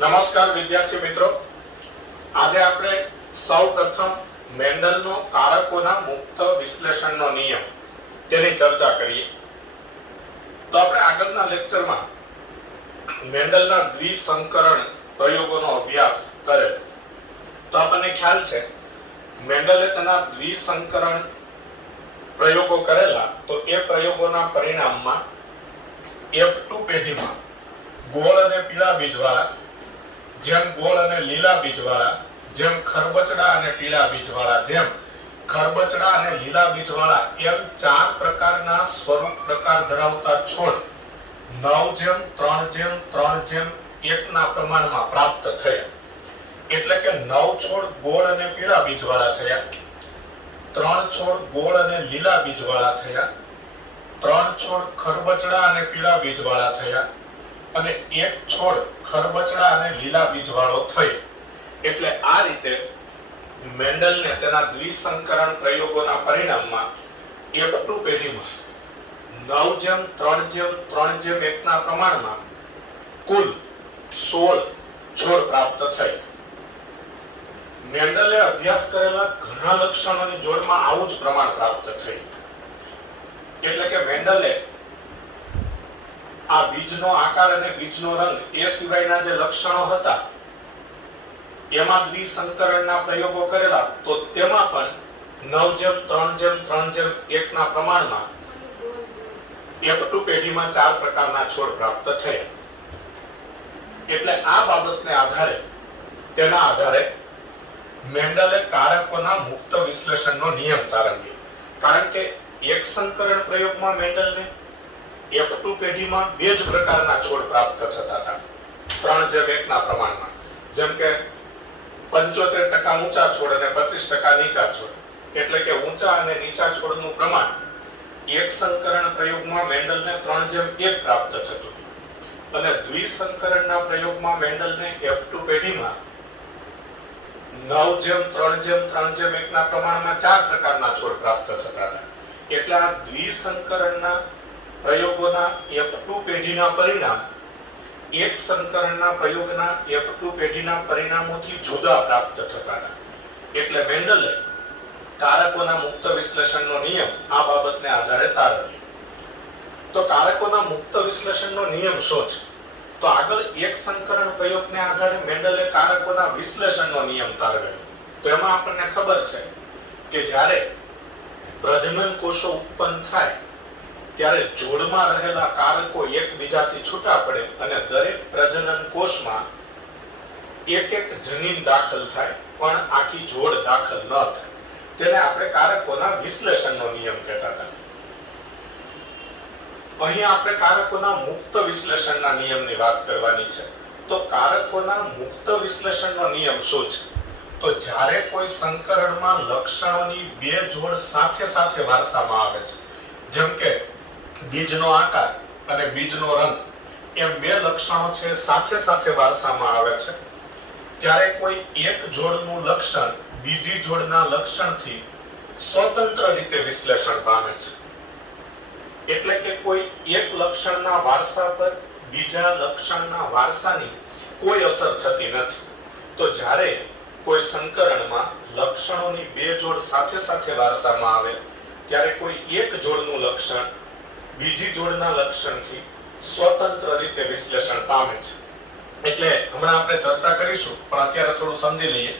નમસ્કાર વિદ્યાર્થી મિત્રો, આજે આપણે સૌપ્રથમ મેન્ડલનો કારકોના મુક્ત વિશ્લેષણનો નિયમ તેની ચર્ચા કરીએ. તો આપણે આગળના લેક્ચરમાં મેન્ડલના દ્વિસંકરણ પ્રયોગોનો અભ્યાસ કરેલ. તો આપણને ખ્યાલ છે મેન્ડલે તેના દ્વિસંકરણ પ્રયોગો કરેલા. તો એ પ્રયોગોના પરિણામમાં F2 પેઢીમાં ગોળ અને પીળા બીજવાળા, જેમ ગોળ અને લીલા બીજવાળા, જેમ ખરબચડા અને પીળા બીજવાળા, જેમ ખરબચડા અને લીલા બીજવાળા એમ 4 પ્રકારના સ્વરૂપ પ્રકાર ધરાવતા છોડ 9:3:3:1 ના પ્રમાણમાં પ્રાપ્ત થયા. એટલે કે 9 છોડ ગોળ અને પીળા બીજવાળા થયા, 3 છોડ ગોળ અને લીલા બીજવાળા થયા, 3 છોડ ખરબચડા અને પીળા બીજવાળા થયા અને 1 છોડ ખરબચડા અને લીલા બીજવાળો થયો. એટલે આ રીતે મેન્ડલને તેના દ્વિસંકરણ પ્રયોગોના પરિણામમાં F2 પેઢીમાં 9:3:3:1 ના પ્રમાણમાં કુલ 16 છોડ પ્રાપ્ત થઈ. મેન્ડલે અભ્યાસ કરેલા ઘણા લક્ષણોની જોડમાં આવું જ પ્રમાણ પ્રાપ્ત થયું. એટલે કે મેન્ડલે આ બીજનો આકાર અને બીજનો રંગ એ સિવાયના જે લક્ષણો હતા એમાં દ્વિસંકરણના પ્રયોગો કરેલા. તો તેમાં પણ 9:3:3:1 ના પ્રમાણમાં F2 પેઢીમાં 4 પ્રકારના છોડ પ્રાપ્ત થયા. એટલે આ બાબતને આધારે તેના આધારે મેન્ડલે કારકોના મુક્ત વિશ્લેષણનો નિયમ તારવ્યો. કારણ કે એક સંકરણ પ્રયોગમાં મેન્ડલને F2 પેઢીમાં 2 જ પ્રકારના છોડ પ્રાપ્ત થતા હતા, 3:1 ના પ્રમાણમાં. જેમ કે 75% ઊંચા છોડ અને 25% નીચા છોડ. એટલે કે ઊંચા અને નીચા છોડનું પ્રમાણ એક સંકરણ પ્રયોગમાં મેન્ડલને 3:1 પ્રાપ્ત થતું અને દ્વિસંકરણના પ્રયોગમાં મેન્ડલને F2 પેઢીમાં 9:3:3:1 ના પ્રમાણમાં 4 પ્રકારના છોડ પ્રાપ્ત થતા હતા. એટલે આ દ્વિસંકરણના પ્રયોગોના F2 પેઢીના પરિણામ એક સંકરણના પ્રયોગના F2 પેઢીના પરિણામોથી જુદા પ્રાપ્ત થતા હતા. એટલે મેન્ડલે કારકોના મુક્ત વિશ્લેષણનો નિયમ આ બાબતને આધારે તારવ્યો. તો કારકોના મુક્ત વિશ્લેષણનો નિયમ શું છે? તો આગળ એક સંકરણ પ્રયોગને આધારે મેન્ડલે કારકોના વિશ્લેષણનો નિયમ તારવ્યો. તો એમાં આપણને ખબર છે કે જ્યારે પ્રજનન કોષો ઉત્પન્ન થાય ત્યારે જોડમાં રહેલા કારકો એકબીજાથી છૂટા પડે અને દરેક પ્રજનન કોષમાં એક જનીન દાખલ થાય પણ આખી જોડ દાખલ ન થાય. તેને આપણે કારકોના વિશ્લેષણનો નિયમ કહેતા હતા. અહીં આપણે કારકોના મુક્ત વિશ્લેષણના નિયમની વાત કરવાની છે. તો કારકોના મુક્ત વિશ્લેષણનો નિયમ શું છે? તો જ્યારે કોઈ સંકરણમાં લક્ષણોની 2 જોડ સાથે સાથે વારસામાં આવે છે, જેમ કે બીજનો આકાર અને બીજનો રંગ એમ 2 લક્ષણો છે સાથે સાથે વારસામાં આવે છે, ત્યારે કોઈ એક જોડનું લક્ષણ બીજી જોડના લક્ષણથી સ્વતંત્ર રીતે વિશ્લેષણ પામે છે. એટલે કે કોઈ એક લક્ષણના વારસા પર બીજા લક્ષણના વારસાની કોઈ અસર થતી નથી. તો જ્યારે કોઈ સંકરણમાં લક્ષણોની 2 જોડ સાથે સાથે વારસામાં આવે ત્યારે કોઈ એક જોડનું લક્ષણ બીજી જોડના લક્ષણથી સ્વતંત્ર રીતે વિશ્લેષણ પામે છે. એટલે હમણાં આપણે ચર્ચા કરીશું, પણ અત્યારે થોડું સમજી લઈએ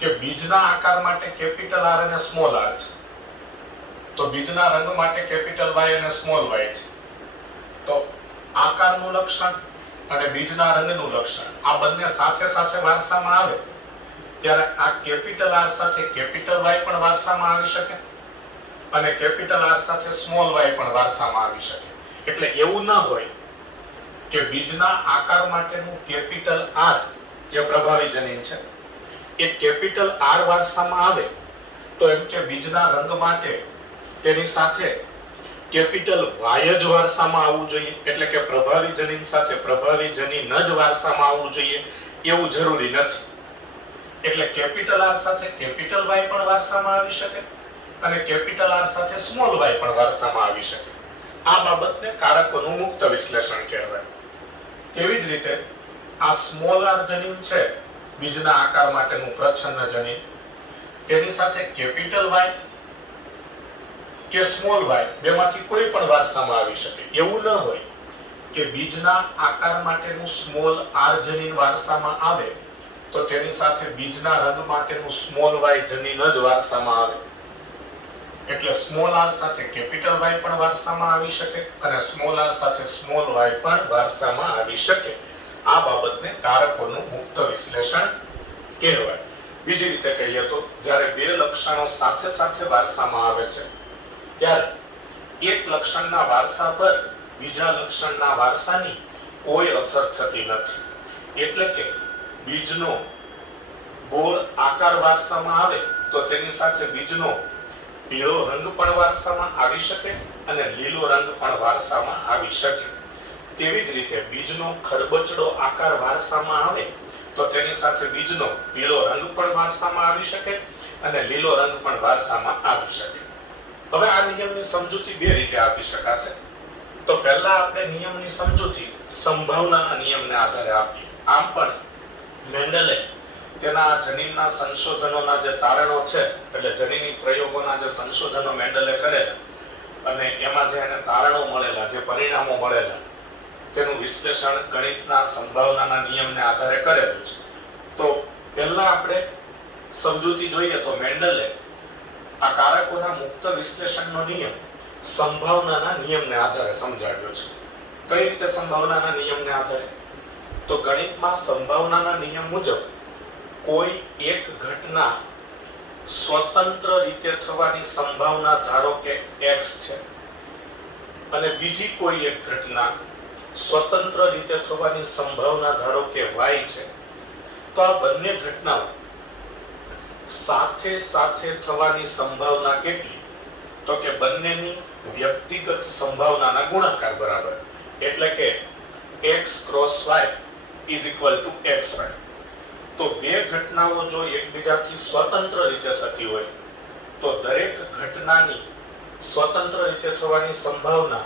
કે બીજના આકાર માટે કેપિટલ R અને સ્મોલ r છે. તો બીજના રંગ માટે કેપિટલ Y અને સ્મોલ y છે. તો આકારનું લક્ષણ અને બીજના રંગનું લક્ષણ આ બંને સાથે સાથે વારસામાં આવે ત્યારે આ કેપિટલ R સાથે કેપિટલ Y પણ વારસામાં આવી શકે અને કેપિટલ R સાથે સ્મોલ y પણ વારસામાં આવી શકે. એટલે એવું ન હોય કે બીજના આકાર માટેનું કેપિટલ R જે પ્રભાવી જનીન છે એ કેપિટલ R વારસામાં આવે તો એમ કે બીજના રંગ માટે તેની સાથે કેપિટલ Y જ વારસામાં આવવું જોઈએ. એટલે કે પ્રભાવી જનીન સાથે પ્રભાવી જનીન જ વારસામાં આવવું જોઈએ એવું જરૂરી નથી. એટલે કેપિટલ R સાથે કેપિટલ Y પણ વારસામાં આવી શકે અને કેપિટલ R સાથે સ્મોલ y પણ વારસામાં આવી શકે. આ બાબતને કારકોનું મુક્ત વિશ્લેષણ કહેવાય. તેવી જ રીતે આ સ્મોલ આર જનીન છે બીજના આકાર માટેનું પ્રચ્છન્ન જનીન, તેની સાથે કેપિટલ વાય કે સ્મોલ વાય બેમાંથી કોઈ પણ વારસામાં આવી શકે. એવું ન હોય કે બીજના આકાર માટેનું સ્મોલ આર જનીન વારસામાં આવે તો તેની સાથે બીજના રંગ માટેનું સ્મોલ વાય જનીન જ વારસામાં આવે. એટલે સ્મોલ આર સાથે કેપિટલ વાય પણ વારસામાં આવી શકે અને સ્મોલ આર સાથે સ્મોલ વાય પણ વારસામાં આવી શકે. આ બાબતને કારકોનું મુક્ત વિશ્લેષણ કહેવાય. બીજી રીતે કહીએ તો જ્યારે બે લક્ષણો સાથે સાથે વારસામાં આવે છે ત્યારે એક લક્ષણના વારસા પર બીજા લક્ષણના વારસાની કોઈ અસર થતી નથી. એટલે કે બીજનો ગોળ આકાર વારસામાં આવે તો તેની સાથે બીજનો પીળો રંગ પણ વારસામાં આવી શકે અને લીલો રંગ પણ વારસામાં આવી શકે. તેવી જ રીતે બીજનો ખરબચડો આકાર વારસામાં આવે તો તેની સાથે બીજનો પીળો રંગ પણ વારસામાં આવી શકે અને લીલો રંગ પણ વારસામાં આવી શકે. હવે આ નિયમની સમજૂતી બે રીતે આપી શકાશે. તો પહેલા આપણે નિયમની સમજૂતી સંભાવનાના નિયમને આધારે આપીએ. આમ પણ મેન્ડલે તેના જનીનના સંશોધનોના જે તારણો છે એટલે જનીની પ્રયોગોના જે સંશોધનો મેન્ડલે કરેલા અને એમાં જે એને તારણો મળેલા, જે પરિણામો મળેલા તેનું વિશ્લેષણ ગણિતના સંભાવનાના નિયમને આધારે કરેલું છે. તો પહેલા આપણે સમજૂતી જોઈએ તો મેન્ડલે આ કારકોના મુક્ત વિશ્લેષણનો નિયમ સંભાવનાના નિયમને આધારે સમજાવ્યો છે. કઈ રીતે સંભાવનાના નિયમને આધારે? તો ગણિતમાં સંભાવનાના નિયમ મુજબ કોઈ એક ઘટના સ્વતંત્ર રીતે થવાની સંભાવના ધારો કે x છે અને બીજી કોઈ એક ઘટના સ્વતંત્ર રીતે થવાની સંભાવના ધારો કે y છે, તો આ બંને ઘટનાઓ સાથે સાથે થવાની સંભાવના કેટલી? તો કે બંનેની વ્યક્તિગત સંભાવનાના ગુણાકાર બરાબર. એટલે કે x cross y is equal to xy. તો બે ઘટનાઓ જો એકબીજાથી સ્વતંત્ર રીતે થતી હોય તો દરેક ઘટનાની સ્વતંત્ર રીતે થવાની સંભાવના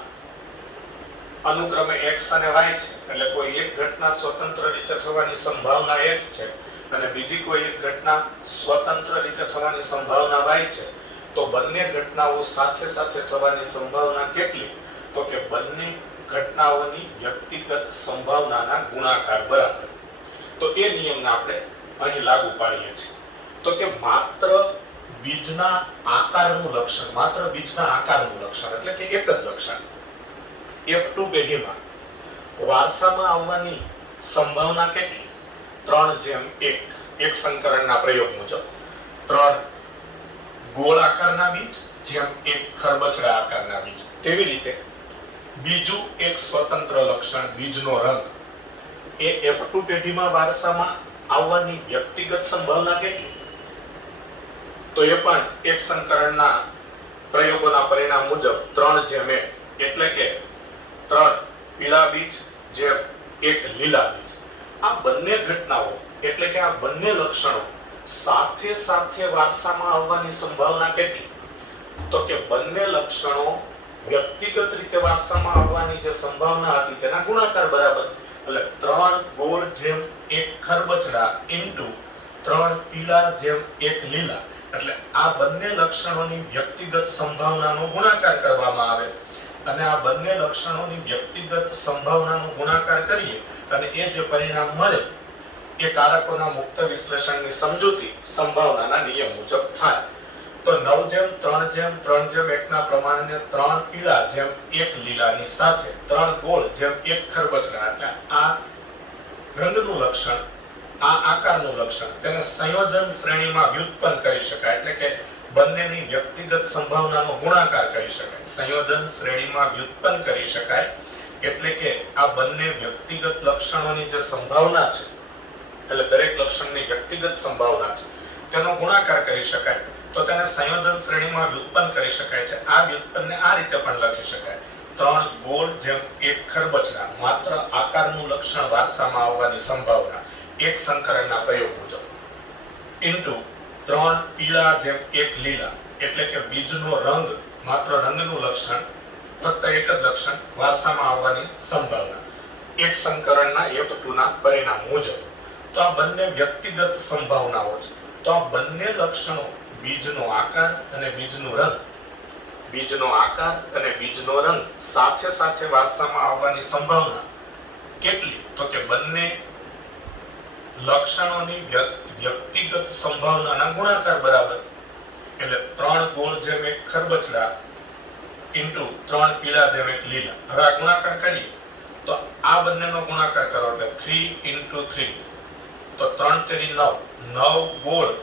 અનુક્રમે x અને y છે. એટલે કોઈ એક ઘટના સ્વતંત્ર રીતે થવાની સંભાવના x છે અને બીજી કોઈ એક ઘટના સ્વતંત્ર રીતે થવાની સંભાવના y છે. તો બંને ઘટનાઓ સાથે સાથે થવાની સંભાવના કેટલી? તો કે બંને ઘટનાઓની વ્યક્તિગત સંભાવનાના ગુણાકાર બરાબર. તો એ નિયમને આપણે અહીં લાગુ પાડીએ છીએ. તો કે માત્ર બીજના આકારનું લક્ષણ, માત્ર બીજના આકારનું લક્ષણ એટલે કે એક જ લક્ષણ F2 પેઢીમાં વારસામાં આવવાની સંભાવના કેટલી? 3:1. એક સંકરણના પ્રયોગ મુજબ 3 ગોળ આકારના બીજ જેમ એક ખરબચડા આકારના બીજ. તેવી રીતે બીજું એક સ્વતંત્ર લક્ષણ બીજનો રંગ એ F2 પેઢીમાં વારસામાં આવવાની વ્યક્તિગત સંભાવના કેટલી? તો એ પણ એક સંકરણના પ્રયોગોના પરિણામ મુજબ 3:1. એટલે કે 3 પીળા બીજ જેમ એક લીલા બીજ. આ બંને ઘટનાઓ એટલે કે આ બંને લક્ષણો સાથે સાથે વારસામાં આવવાની સંભાવના કેટલી? તો કે બંને લક્ષણો વ્યક્તિગત રીતે વારસામાં આવવાની જે સંભાવના હતી તેના ગુણાકાર બરાબર. એટલે 3 ગોળ જેમ એક ખરબચડા ઇન્ટુ 3 પીળા જેમ એક લીલા. એટલે આ બંને લક્ષણોની વ્યક્તિગત સંભાવનાનો ગુણાકાર કરવામાં આવે અને આ બંને લક્ષણોની વ્યક્તિગત સંભાવનાનો ગુણાકાર કરીએ અને એ જે પરિણામ મળે એ કારકોના મુક્ત વિશ્લેષણની સમજૂતી સંભાવનાના નિયમ મુજબ થાય. તો 9:3:3:1 ના પ્રમાણને 3 પીળા જેમ 1 લીલાની સાથે 3 ગોળ જેમ 1 ખરબચડા એટલે આ રંગનું લક્ષણ, આ આકારનું લક્ષણ તેને સંયોજન શ્રેણીમાં વ્યુત્પન્ન કરી શકાય. એટલે કે બંનેની વ્યક્તિગત સંભાવનાનો ગુણાકાર કરી શકાય, સંયોજન શ્રેણીમાં વ્યુત્પન્ન કરી શકાય. એટલે કે આ બંને વ્યક્તિગત લક્ષણોની જે સંભાવના છે એટલે દરેક લક્ષણની વ્યક્તિગત સંભાવના છે તેનો ગુણાકાર કરી શકાય તો તેને સંયોજન શ્રેણીમાં વ્યુત્પન્ન કરી શકાય છે. આ વ્યુત્પન્નને આ રીતે પણ લખી શકાય: 3 ગોળ જેમ 1 ખરબચડા માત્ર આકારનું લક્ષણ વારસામાં આવવાની સંભાવના એક સંકરણના પ્રયોગ મુજબ ઇન્ટુ 3 પીળા જેમ 1 લીલા એટલે કે બીજનો રંગ માત્ર રંગનું લક્ષણ ફક્ત એક જ લક્ષણ વારસામાં આવવાની સંભાવના એક સંકરણના F2 ના પરિણામ મુજબ. તો આ બંને વ્યક્તિગત સંભાવનાઓ છે. તો આ બંને લક્ષણો બીજનો આકાર અને બીજનો રંગ સાથે સાથે વારસામાં આવવાની સંભાવના કેટલી? તો કે બંને લક્ષણોની વ્યક્તિગત સંભાવનાના ગુણાકાર બરાબર, એટલે 3 ગોળ જેમ એક ખરબચડા ઇન્ટુ 3 પીળા જેમ એક લીલા. હવે આ ગુણાકાર કરીએ તો આ બંનેનો ગુણાકાર કરો એટલે 3 ઇન્ટુ 3, તો 3 તેરી 9, 9 ગોળ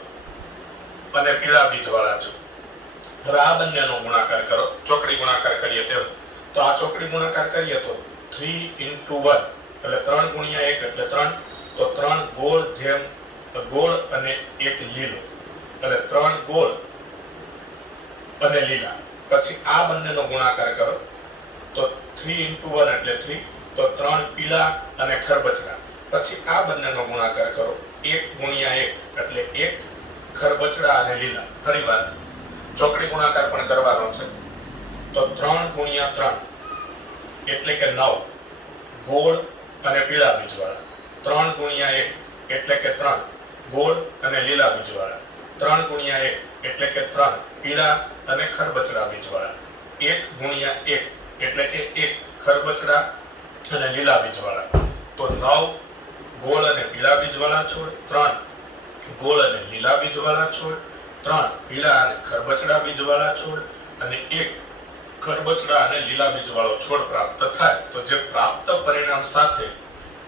અને પીળા બીજવાળા છે. હવે આ બંનેનો ગુણાકાર કરો, ચોકડી ગુણાકાર કરીએ તેમ, તો આ ચોકડી ગુણાકાર કરીએ તો 3 ઇન્ટુ 1 એટલે 3 ગુણ્યા 1 એટલે 3, તો 3 ગોળ અને એક લીલો એટલે 3 ગોળ અને લીલા. પછી આ બંનેનો ગુણાકાર કરો તો 3 ઇન્ટુ 1 એટલે 3, તો 3 પીળા અને ખરબચડા. પછી આ બંનેનો ગુણાકાર કરો 1 ગુણ્યા 1 એટલે 1 ખરબચડા અને લીલા. ફરીવાર ચોકડી ગુણાકાર પણ કરવાનો છે, તો 3 ગુણ્યા 3 એટલે કે 9 ગોળ અને પીળા બીજવાળા, 3 ગુણ્યા 1 એટલે કે 3 ગોળ અને લીલા બીજવાળા, 3 ગુણ્યા 1 એટલે કે 3 પીળા અને ખરબચડા બીજવાળા, 1 ગુણ્યા 1 એટલે કે 1 ખરબચડા અને લીલા બીજવાળા. તો 9 ગોળ અને પીળા બીજવાળા છોડ, 3 ગોળ અને લીલા બીજવાળા છોડ, 3 પીળા અને ખરબચડા બીજવાળા છોડ અને 1 ખરબચડા અને લીલા બીજવાળો છોડ પ્રાપ્ત થાય. તો જે પ્રાપ્ત પરિણામ સાથે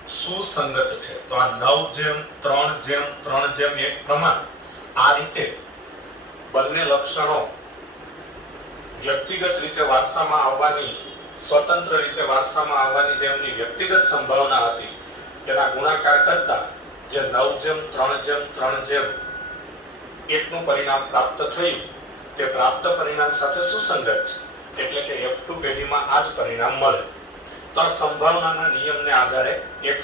સુસંગત છે, તો આ 9:3:3:1 પ્રમાણ આ રીતે બંને લક્ષણો વ્યક્તિગત રીતે વારસામાં આવવાની, સ્વતંત્ર રીતે વારસામાં આવવાની જે એમની વ્યક્તિગત સંભાવના હતી તેના ગુણાકાર કરતા જે 9:3:3:1 નું પરિણામ પ્રાપ્ત થયું તે પ્રાપ્ત પરિણામ સાથે સુસંગત છે, એટલે કે F2 પેઢીમાં આ જ પરિણામ મળે. તો આ સંભાવનાના નિયમને આધારે એક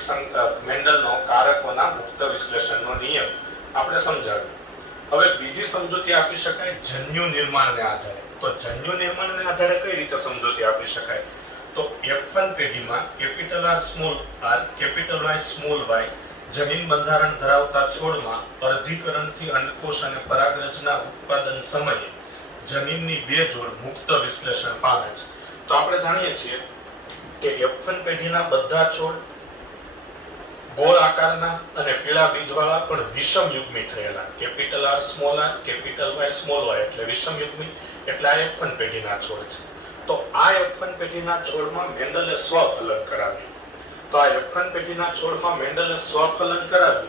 મેન્ડલનો કારકોના મુક્ત વિશ્લેષણનો નિયમ આપણે સમજાવ્યો. હવે બીજી સમજૂતી આપી શકાય જન્યુ નિર્માણને આધારે. તો જન્યુ નિર્માણને આધારે કઈ રીતે સમજૂતી આપી શકાય? તો F1 પેઢીમાં R small r Y small y જનીન બંધારણ ધરાવતા છોડમાં અર્ધીકરણથી અંડકોષ અને પરાગરજના ઉત્પાદન સમયે જનીનની બે જોડ મુક્ત વિશ્લેષણ પામે છે. તો આપણે જાણીએ છીએ કે F1 પેઢીના બધા છોડ ગોળ આકારના અને પીળા બીજવાળા પણ વિષમયુગ્મી થયેલા. R small r Y small y એટલે વિષમયુગ્મી, એટલે આ F1 પેઢીના છોડ છે. તો આ F1 પેઢીના છોડમાં મેન્ડલે સ્વફલન કરાવ્યું. તો આ F1 પેઢીના છોડમાં મેન્ડલે સ્વફલન કરાવ્યું.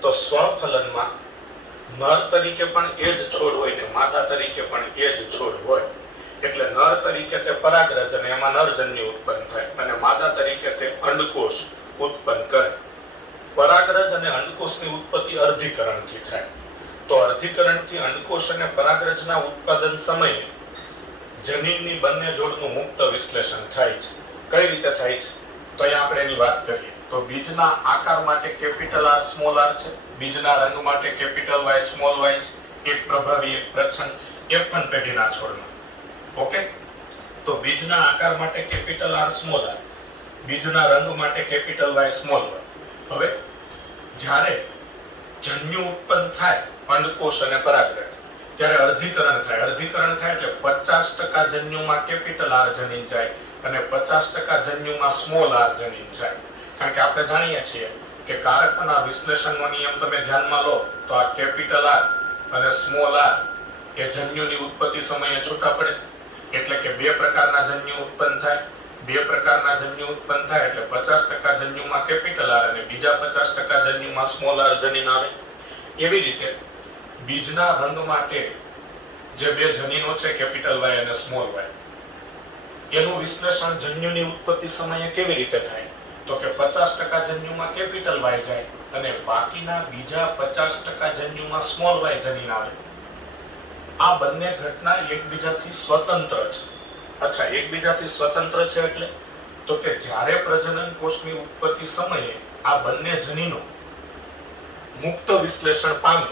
તો સ્વફલનમાં નર તરીકે પણ એ જ છોડ હોય ને માદા તરીકે પણ એ જ છોડ હોય. એટલે નર તરીકે તે પરાગરજ અને એમાં નરજન્યુ ઉત્પન્ન થાય અને માદા તરીકે તે અંડકોષ ઉત્પન્ન કરે. પરાગરજ અને અંડકોષની ઉત્પત્તિ અર્ધીકરણથી થાય. તો અર્ધીકરણથી અંડકોષ અને પરાગરજના ઉત્પાદન સમયે જનીનની બંને જોડનું મુક્ત વિશ્લેષણ થાય છે. કઈ રીતે થાય છે? તો અહીંયા આપણે એની વાત કરીએ. તો બીજના આકાર માટે R સ્મોલ r છે, બીજના રંગ માટે Y સ્મોલ y છે, એક પ્રભાવી એક પ્રચ્છન્ન F1 પેઢીના છોડમાં. ઓકે, તો બીજના આકાર માટે R સ્મોલ r, બીજના રંગ માટે Y સ્મોલ y. હવે જ્યારે જન્યુ ઉત્પન્ન થાય અંડકોષ અને પરાગરજ ત્યારે અર્ધીકરણ થાય. અર્ધીકરણ થાય એટલે 50% જન્યુમાં R જનીન જાય અને 50% જન્યુમાં સ્મોલ r જનીન જાય. કારણ કે આપણે જાણીએ છીએ કે કારકોના વિશ્લેષણનો નિયમ તમે ધ્યાનમાં લો તો આ R અને સ્મોલ r એ જન્યુની ઉત્પત્તિ સમયે છૂટા પડે. એટલે કે બે પ્રકારના જન્યુ ઉત્પન્ન થાય. બે પ્રકારના જન્યુ ઉત્પન્ન થાય એટલે 50% જન્યુમાં R અને બીજા 50% જન્યુમાં સ્મોલ r જનીન આવે. એવી રીતે બીજના રંગ માટે જે બે જનીનો છે Y અને સ્મોલ y, એનું વિશ્લેષણ જન્યુની ઉત્પત્તિ સમયે કેવી રીતે થાય? તો કે 50% જન્યુમાં Y જાય અને બાકીના બીજા 50% જન્યુમાં સ્મોલ y જનીન આવે. આ બંને ઘટના એકબીજાથી સ્વતંત્ર છે. અચ્છા, એકબીજાથી સ્વતંત્ર છે એટલે તો કે જ્યારે પ્રજનન કોષની ઉત્પત્તિ સમયે આ બંને જનીનો મુક્ત વિશ્લેષણ પામે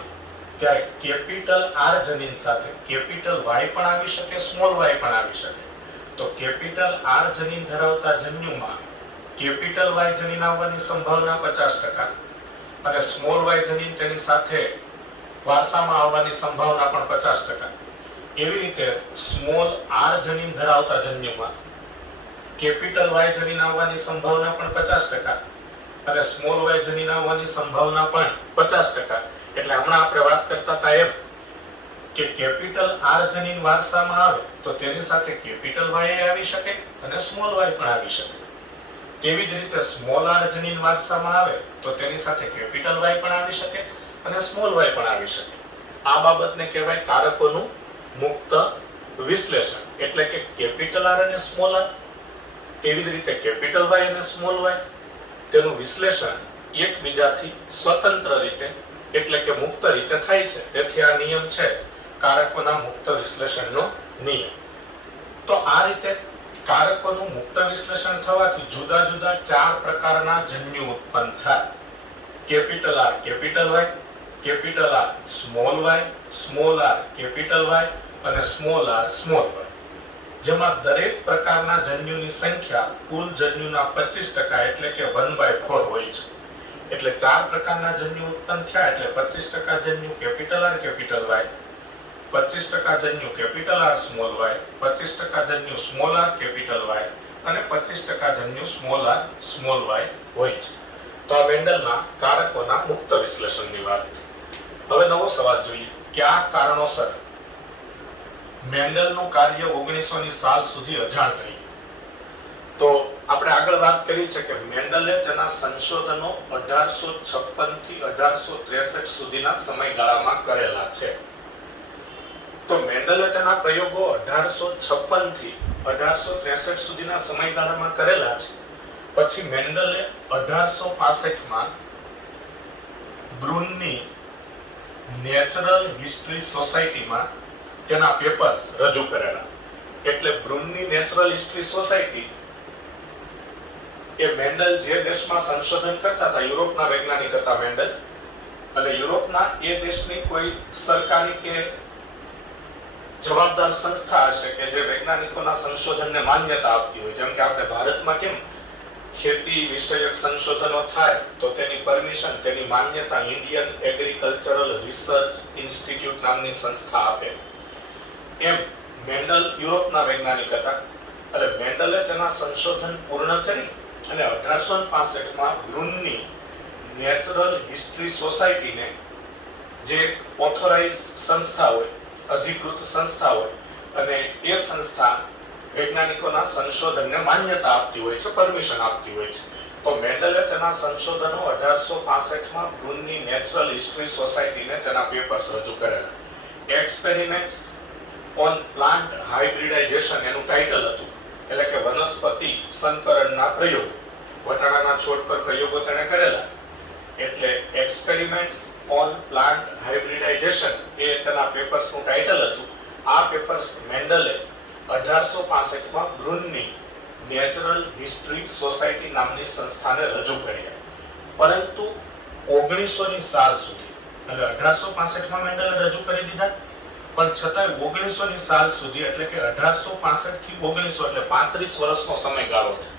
ત્યારે R જનીન સાથે Y પણ આવી શકે, સ્મોલ y પણ આવી શકે. તો R જનીન ધરાવતા જન્યુમાં કેપિટલ વાય જનીન આવવાની સંભાવના 50% અને સ્મોલ વાય જનીન તેની સાથે વારસામાં આવવાની સંભાવના પણ 50%. એવી રીતે સ્મોલ આર જનીન ધરાવતા જન્યુમાં કેપિટલ વાય જનીન આવવાની સંભાવના પણ 50% અને સ્મોલ વાય જનીન આવવાની સંભાવના પણ 50%. એટલે હમણાં આપણે વાત કરતા હતા એમ કે કેપિટલ આર જનીન વારસામાં આવે તો તેની સાથે કેપિટલ વાય આવી શકે અને સ્મોલ વાય પણ આવી શકે. તેવી જ રીતે સ્મોલ આર જનીન વારસામાં આવે તો તેની સાથે કેપિટલ વાય પણ આવી શકે અને સ્મોલ વાય પણ આવી શકે. આ બાબતને કહેવાય કારકોનું મુક્ત વિશ્લેષણ. એટલે કે કેપિટલ આર અને સ્મોલ આર, તેવી જ રીતે કેપિટલ વાય અને સ્મોલ વાય, તેનું વિશ્લેષણ એકબીજાથી સ્વતંત્ર રીતે એટલે કે મુક્ત રીતે થાય છે. તેથી આ નિયમ છે કારકોના મુક્ત વિશ્લેષણનો નિયમ. તો આ રીતે કારકોનું મુક્ત વિશ્લેષણ થવાથી જુદા જુદા 4 પ્રકારના જન્યુ ઉત્પન્ન થાય. Capital R capital Y, capital R small Y, small R capital Y અને સ્મોલ આર સ્મોલ વાય. જેમાં દરેક પ્રકારના જન્યુની સંખ્યા કુલ જન્યુના 25% એટલે કે 1/4 હોય છે. એટલે 4 પ્રકારના જન્યુ ઉત્પન્ન થયા એટલે 25% જન્યુ કેપિટલ આર કેપિટલ વાય, 25% જન્યુ કેપિટલ આર સ્મોલ વાય, 25% જન્યુ સ્મોલ આર કેપિટલ વાય અને 25% જન્યુ સ્મોલ આર સ્મોલ વાય હોય છે. તો આ મેન્ડલના કારકોના મુક્ત વિશ્લેષણની વાત. હવે નવો સવાલ જોઈએ. કયા કારણોસર મેન્ડલનું કાર્ય 1900 ની સાલ સુધી અજાણ રહી? તો આપણે આગળ વાત કરી છે કે મેન્ડલે તેના સંશોધનો 1856 થી 1863 સુધીના સમયગાળામાં કરેલા છે. તો મેન્ડલે તેના પ્રયોગો 1856 થી 1863 સુધીના સમયગાળામાં કરેલા છે. પછી મેન્ડલે 1865 માં બ્રુનની નેચરલ હિસ્ટ્રી સોસાયટીમાં તેના પેપર્સ રજૂ કરેલા. એટલે બ્રુનની નેચરલ હિસ્ટ્રી સોસાયટી એ મેન્ડલ જે દેશમાં સંશોધન કરતા હતા, યુરોપના વૈજ્ઞાનિક હતા મેન્ડલ, અને યુરોપના એ દેશની કોઈ સરકારી કે જવાબદાર સંસ્થા હશે કે જે વૈજ્ઞાનિકોના સંશોધનને માન્યતા આપતી હોય. જેમ કે આપણે ભારતમાં કેમ ખેતી વિષયક સંશોધનો થાય તો તેની પરમિશન, તેની માન્યતા ઇન્ડિયન એગ્રીકલ્ચરલ રિસર્ચ ઇન્સ્ટિટ્યૂટ નામની સંસ્થા આપે, એમ મેન્ડલ યુરોપના વૈજ્ઞાનિક હતા. એટલે મેન્ડલે તેના સંશોધન પૂર્ણ કરી અને 1865 માં બ્રુનની નેચરલ હિસ્ટ્રી સોસાયટીને, જે ઓથોરાઇઝ્ડ સંસ્થા હોય, અધિકૃત સંસ્થા હોય, અને એ સંસ્થા વૈજ્ઞાનિકોના સંશોધનને માન્યતા આપતી હોય છે, પરમિશન આપતી હોય છે. તો મેન્ડલે તેના સંશોધનો 1865 માં બ્રુનની નેચરલ હિસ્ટ્રી સોસાયટીને તેના પેપર્સ રજૂ કરેલા. એક્સપેરિમેન્ટ્સ ઓન પ્લાન્ટ હાઇબ્રિડાઇઝેશન એનું ટાઇટલ હતું. એટલે કે વનસ્પતિ સંકરણના પ્રયોગ, વટાણાના છોડ પર પ્રયોગો તેણે કરેલા. એટલે એક્સપેરિમેન્ટ્સ ઓન પ્લાન્ટ હાઇબ્રિડાઇઝેશન એ તેના પેપર્સનું ટાઇટલ હતું. આ પેપર્સ મેન્ડલે 1865 માં બ્રુનની નેચરલ હિસ્ટ્રી સોસાયટી નામની સંસ્થાને રજૂ કર્યા. પરંતુ 1900 ની સાલ સુધી, એટલે 1865 માં મેન્ડલે રજૂ કરી દીધા, પણ છતાંય 1900 ની સાલ સુધી, એટલે કે 1865 થી 1900 એટલે 35 વર્ષનો સમયગાળો છે.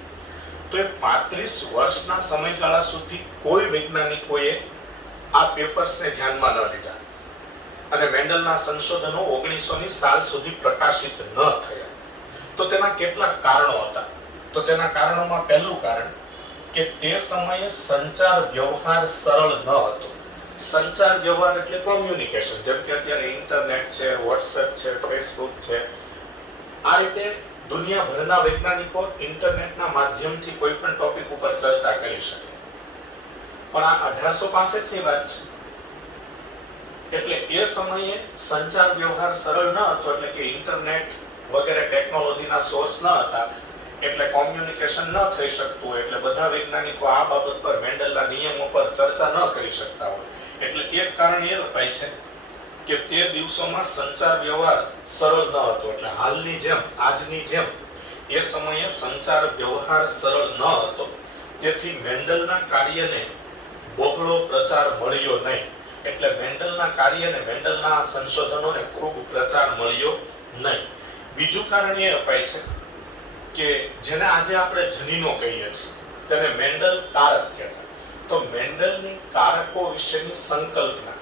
તો એ 35 વર્ષના સમયગાળા સુધી કોઈ વૈજ્ઞાનિકોએ આ પેપર્સને ધ્યાનમાં ન લીધા અને મેન્ડલના સંશોધનો 1900 ની સાલ સુધી પ્રકાશિત ન થયા. તો તેના કેટલાક કારણો હતા. તો તેના કારણોમાં પહેલું કારણ કે તે સમયે સંચાર વ્યવહાર સરળ ન હતો. સંચાર વ્યવહાર એટલે કોમ્યુનિકેશન. જેમ કે અત્યારે ઇન્ટરનેટ છે, વોટ્સએપ છે, ફેસબુક છે. આ રીતે દુનિયાભરના વૈજ્ઞાનિકો ઇન્ટરનેટના માધ્યમથી કોઈ પણ ટોપિક ઉપર ચર્ચા કરી શકે. પણ આ 1865 ની વાત છે. એટલે એ સમયે સંચાર વ્યવહાર સરળ ન હતો, એટલે કે ઇન્ટરનેટ વગેરે ટેકનોલોજીના સોર્સ ન હતા, એટલે કોમ્યુનિકેશન ન થઈ શકતું. એટલે બધા વૈજ્ઞાનિકો આ બાબત પર મેન્ડલના નિયમો પર ચર્ચા ન કરી શકતા હોય. એટલે એક કારણ એ અપાય છે કે તે દિવસોમાં સંચાર વ્યવહાર સરળ ન હતો. એટલે હાલની જેમ, આજની જેમ એ સમયે સંચાર વ્યવહાર સરળ ન હતો. તેથી મેન્ડલના કાર્યને બહોળો પ્રચાર મળ્યો નહીં. એટલે મેન્ડલના કાર્યને, મેન્ડલના સંશોધનોને ખૂબ પ્રચાર મળ્યો નહીં. બીજું કારણ એ અપાય છે કે જેને આજે આપણે જનીનો કહીએ છીએ, તેને મેન્ડલ કારક કહેતા. તો મેન્ડલની કારકો વિશેની સંકલ્પના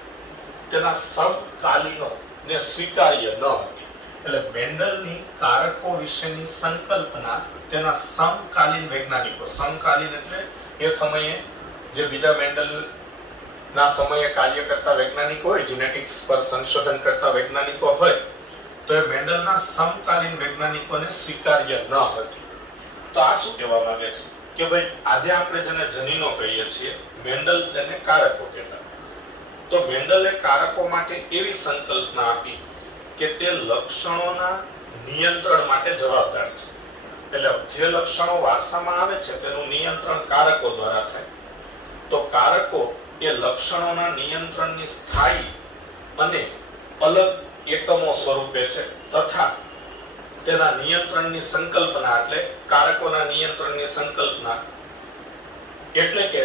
તેના સમકાલીનો ને સ્વીકાર્ય ન હતી. એટલે મેન્ડલની કારકો વિશેની સંકલ્પના તેના સમકાલીન વૈજ્ઞાનિકો, સમકાલીન એટલે એ સમયે જે બીજા મેન્ડલ ના સમયે કાર્ય કરતા વૈજ્ઞાનિકો હોય, જેનેટિક્સ પર સંશોધન કરતા વૈજ્ઞાનિકો હોય, તો એ મેન્ડલના સમકાલીન વૈજ્ઞાનિકોને સ્વીકાર્ય ન હતી. તો આ શું કહેવા માંગે છે કે ભાઈ આજે આપણે જેને જનીનો કહીએ છીએ, મેન્ડલ તેને કારકો કહેતા. તો મેન્ડલે કારકો માટે એવી સંકલ્પના આપી કે તે લક્ષણોના નિયંત્રણ માટે જવાબદાર છે. એટલે જે લક્ષણો વારસામાં આવે છે તેનું નિયંત્રણ કારકો દ્વારા થાય. તો કારકો એ લક્ષણોના નિયંત્રણની સ્થાયી અને અલગ એકમો સ્વરૂપે છે તથા તેના નિયંત્રણની સંકલ્પના એટલે કારકોના નિયંત્રણની સંકલ્પના એટલે કે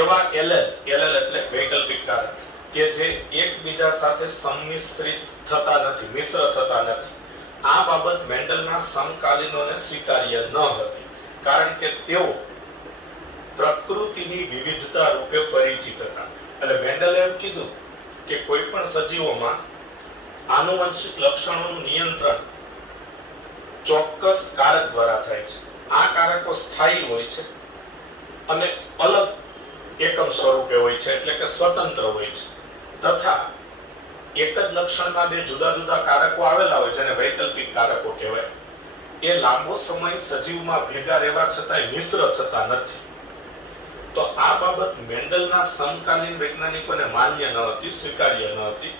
એવા એલ એટલે વૈકલ્પિક કારક કે જે એકબીજા સાથે સંમિશ્રિત થતા નથી, મિશ્ર થતા નથી. આ બાબત મેન્ડલના સમકાલીનોને સ્વીકાર્ય ન હતી, કારણ કે તેઓ પ્રકૃતિની વિવિધતા રૂપે પરિચિત હતા. એટલે મેન્ડલે એમ કીધું કે કોઈ પણ સજીવોમાં આનુવંશિક લક્ષણોનું નિયંત્રણ ચોક્કસ કારક દ્વારા થાય છે. આ કારકો સ્થાયી હોય છે અને અલગ એકમ સ્વરૂપે હોય છે, એટલે કે સ્વતંત્ર હોય છે. તથા એક જ લક્ષણના બે જુદા જુદા કારકો આવેલા હોય, જેને વૈકલ્પિક કારકો કહેવાય, એ લાંબો સમય સજીવમાં ભેગા રહેવા છતાંય મિશ્ર થતા નથી. તો આ બાબત મેન્ડલના સમકાલીન વૈજ્ઞાનિકોને માન્ય ન હતી, સ્વીકાર્ય ન હતી,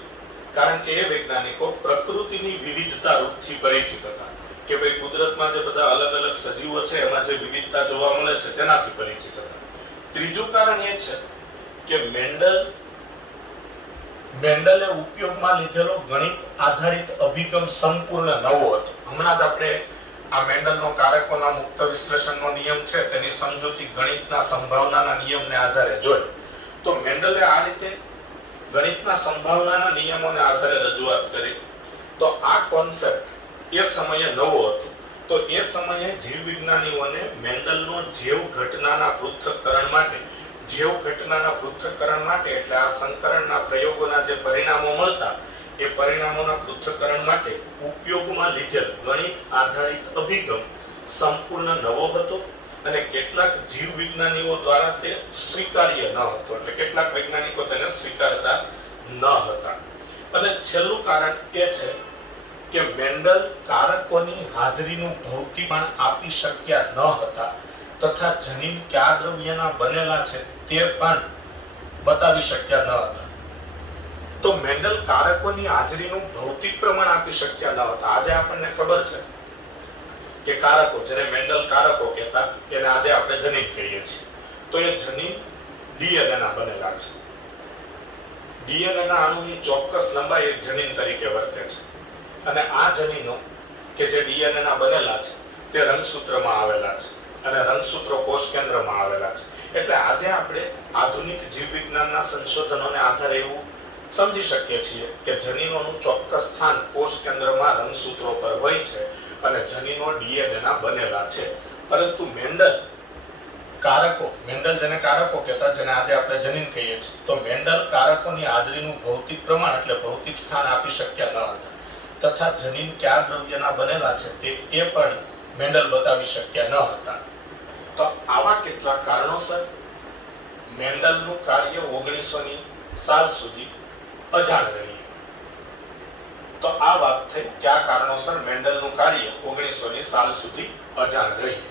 કારણ કે એ વૈજ્ઞાનિકો પ્રકૃતિની વિવિધતા રૂપથી પરિચિત હતા. કે ભાઈ કુદરતમાં જે બધા અલગ અલગ સજીવો છે એમાં જે વિવિધતા જોવા મળે છે તેનાથી પરિચિત હતા. ત્રીજું કારણ એ છે કે મેન્ડલે ઉપયોગમાં લીધેલો ગણિત આધારિત અભિગમ સંપૂર્ણ નવો હતો. હમણાં જ આપણે આ મેન્ડલનો કારકોના મુક્ત વિશ્લેષણનો નિયમ છે તેની સમજૂતી ગણિતના સંભાવનાના નિયમને આધારે જોઈ. તો મેન્ડલે આ રીતે ગણિતના સંભાવનાના નિયમોને આધારે રજૂઆત કરી. તો આ કોન્સેપ્ટ એ સમયે નવો હતો. તો એ સમયે જીવ વિજ્ઞાનીઓને મેન્ડલનો જૈવ ઘટનાના પૃથ્થકરણ માટે એટલે આ સંકરણના પ્રયોગોના જે પરિણામો મળતા એ પરિણામોના પૃથ્થકરણ માટે ઉપયોગમાં લીધેલ ગણિત આધારિત અભિગમ સંપૂર્ણ નવો હતો અને કેટલાક જીવ વિજ્ઞાનીઓ દ્વારા તે સ્વીકાર્ય ન હતો. એટલે કેટલાક વૈજ્ઞાનિકો તેને સ્વીકારતા ન હતા. અને છેલ્લું કારણ એ છે કે મેન્ડલ કારકોની હાજરીનું ભૌતિકમાન આપી શક્યા ન હતા તથા જનીન કયા દ્રવ્યના બનેલા છે તે પણ બતાવી શક્યા ન હતા. તો મેન્ડલ કારકોની હાજરીનું ભૌતિક પ્રમાણ આપી શક્યા ન હતા. આજે આપણને ખબર છે કે કારકો, જેને મેન્ડલ કારકો કહેતા, એને આજે આપણે જનીન કહીએ છીએ. તો એ જનીન ડીએનએ ના બનેલા છે. ડીએનએ ના અણુની ચોક્કસ લંબાઈ એક જનીન તરીકે વર્તે છે. અને આ જનીનો કે જે ડીએનએ ના બનેલા છે તે રંગસૂત્રમાં આવેલા છે અને રંગસૂત્રો કોષ કેન્દ્રમાં આવેલા છે. એટલે આજે આપણે આધુનિક જીવ વિજ્ઞાનના સંશોધનોને આધારે એવું સમજી શકીએ છીએ કે જનીનોનું ચોક્કસ સ્થાન કોષ કેન્દ્રમાં રંગસૂત્રો પર હોય છે અને જનીનો ડીએનએ ના બનેલા છે. પરંતુ મેન્ડલ જેને કારકો કહેતા, જેને આજે આપણે જનીન કહીએ છીએ, તો મેન્ડલ કારકોની હાજરીનું ભૌતિક પ્રમાણ એટલે ભૌતિક સ્થાન આપી શક્યા ન હતા તથા જનીન કયા દ્રવ્યના બનેલા છે તે પણ મેન્ડલ બતાવી શક્યા ન હતા. તો આવા કેટલાક કારણોસર મેન્ડલનું કાર્ય 1900ની સાલ સુધી અજાણ રહ્યું. તો આ વાત થઈ કયા કારણોસર મેન્ડલનું કાર્ય 1900ની સાલ સુધી અજાણ રહ્યું.